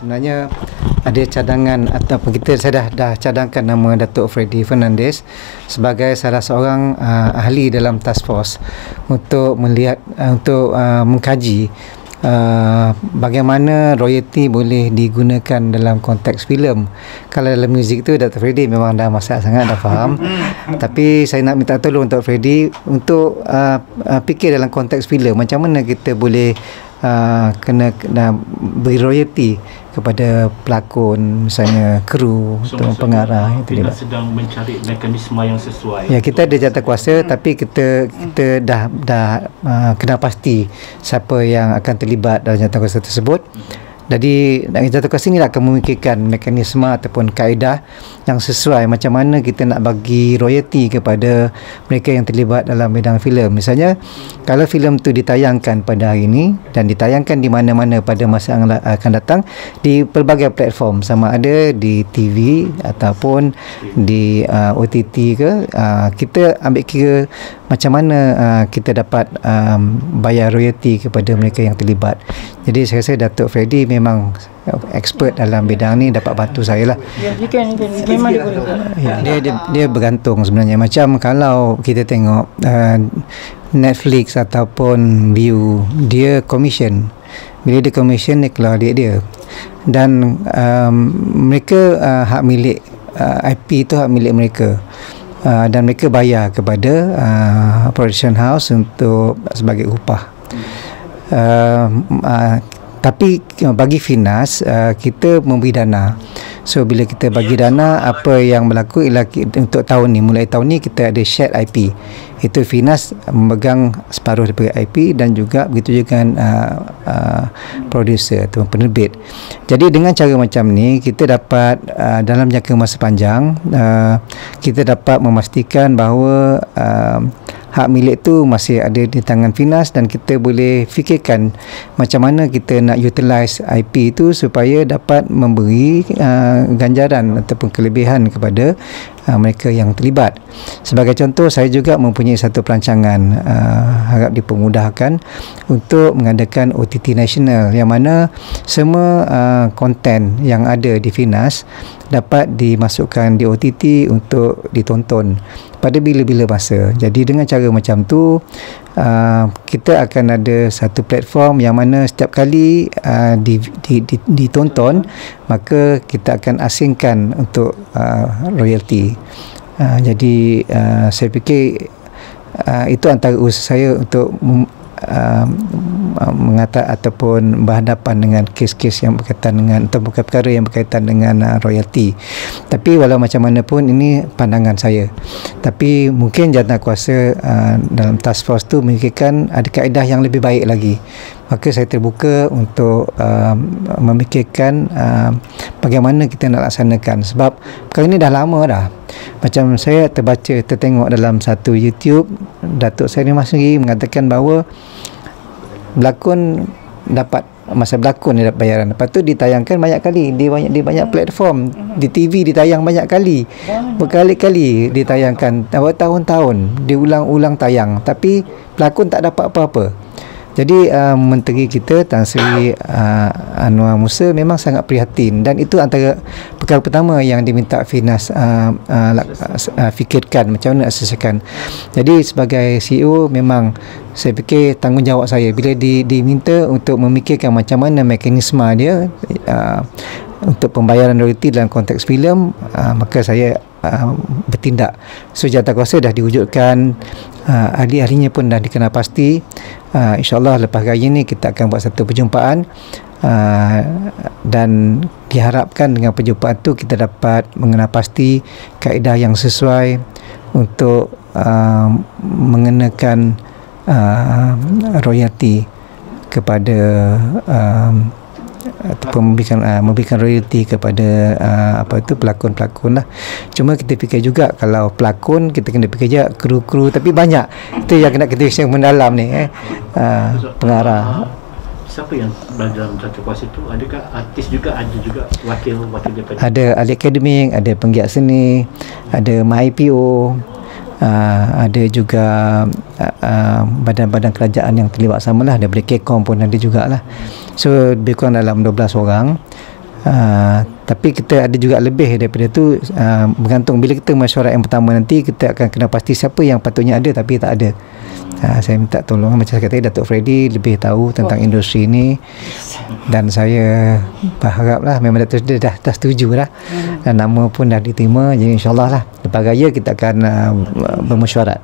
Sebenarnya ada cadangan ataupun saya dah cadangkan nama Datuk Freddy Fernandez sebagai salah seorang ahli dalam task force untuk melihat mengkaji bagaimana royalty boleh digunakan dalam konteks filem. Kalau dalam muzik tu Dr. Freddy memang dah masak sangat, dah faham. Tapi saya nak minta tolong Dr. Freddy untuk fikir dalam konteks filem macam mana kita boleh kena beri royalty kepada pelakon, misalnya kru atau pengarah. Kita sedang mencari mekanisme yang sesuai. Ya, kita ada jawatan kuasa, tapi kita dah kena pasti siapa yang akan terlibat dalam jawatan kuasa tersebut. Jadi jawatan kuasa ini akan memikirkan mekanisme ataupun kaedah yang sesuai macam mana kita nak bagi royalty kepada mereka yang terlibat dalam bidang filem. Misalnya kalau filem tu ditayangkan pada hari ini dan ditayangkan di mana-mana pada masa yang akan datang di pelbagai platform, sama ada di TV ataupun di OTT ke, kita ambil kira macam mana kita dapat bayar royalty kepada mereka yang terlibat. Jadi saya rasa Datuk Freddy memang expert dalam bidang ni, dapat bantu saya lah. Ya, memang dia boleh. Dia bergantung sebenarnya. Macam kalau kita tengok Netflix ataupun View, dia commission. Bila dia commission, dia keluar duit dia. Dan mereka hak milik IP tu hak milik mereka. Dan mereka bayar kepada production house untuk sebagai upah. Tapi bagi Finas, kita memberi dana. So bila kita bagi dana, apa yang berlaku ialah untuk tahun ni, mulai tahun ni kita ada shared IP. Itu Finas memegang separuh daripada IP dan juga begitu juga producer atau penerbit. Jadi dengan cara macam ni kita dapat dalam jangka masa panjang kita dapat memastikan bahawa hak milik tu masih ada di tangan Finas dan kita boleh fikirkan macam mana kita nak utilize IP itu supaya dapat memberi ganjaran ataupun kelebihan kepada mereka yang terlibat. Sebagai contoh, saya juga mempunyai satu perancangan harap dipermudahkan untuk mengadakan OTT nasional yang mana semua konten yang ada di Finas dapat dimasukkan di OTT untuk ditonton pada bila-bila masa. Jadi dengan cara macam tu kita akan ada satu platform yang mana setiap kali ditonton, maka kita akan asingkan untuk royalty. Jadi saya fikir itu antara usaha saya untuk ataupun berhadapan dengan kes-kes yang berkaitan dengan atau perkara yang berkaitan dengan royalty. Tapi walau macam mana pun ini pandangan saya. Tapi mungkin jawatankuasa dalam task force tu memikirkan ada kaedah yang lebih baik lagi. Maka saya terbuka untuk memikirkan bagaimana kita nak laksanakan. Sebab perkara ini dah lama dah. Macam saya tertengok dalam satu YouTube, Datuk saya ni sendiri mengatakan bahawa berlakon dapat, masa berlakon dia dapat bayaran. Lepas tu ditayangkan banyak kali di banyak platform. Di TV ditayang banyak kali. Berkali-kali ditayangkan. Bertahun-tahun diulang-ulang tayang. Tapi pelakon tak dapat apa-apa. Jadi Menteri kita Tan Sri Anwar Musa memang sangat prihatin dan itu antara perkara pertama yang diminta Finas fikirkan macam mana nak selesaikan. Jadi sebagai CEO memang saya fikir tanggungjawab saya bila diminta untuk memikirkan macam mana mekanisme dia untuk pembayaran royalty dalam konteks filem, maka saya bertindak. So jawatankuasa dah diwujudkan, ahli-ahlinya pun dah dikenal pasti. InsyaAllah lepas raya ni kita akan buat satu perjumpaan dan diharapkan dengan perjumpaan tu kita dapat mengenal pasti kaedah yang sesuai untuk mengenakan royalty kepada ataupun memberikan royalty kepada pelakon-pelakon lah. Cuma kita fikir juga kalau pelakon kita kena fikir je kru-kru, tapi banyak itu yang kena kita fikir mendalam ni pengarah. Siapa yang dalam satu kuasa itu? Adakah artis juga, ada juga wakil daripada? Ada ahli akademik, ada penggiat seni, ada MyIPO, ada juga badan-badan kerajaan yang terlibat sama lah, daripada KCOM pun ada jugalah. So lebih kurang dalam 12 orang. Tapi kita ada juga lebih daripada tu, bergantung bila kita mesyuarat yang pertama nanti, kita akan kena pasti siapa yang patutnya ada tapi tak ada. Saya minta tolong, macam saya kata tadi, Datuk Freddy lebih tahu tentang industri ini, dan saya berharaplah memang Datuk dah setuju dah, dan nama pun dah diterima. Jadi insyaAllah lah lepas raya kita akan bermesyuarat.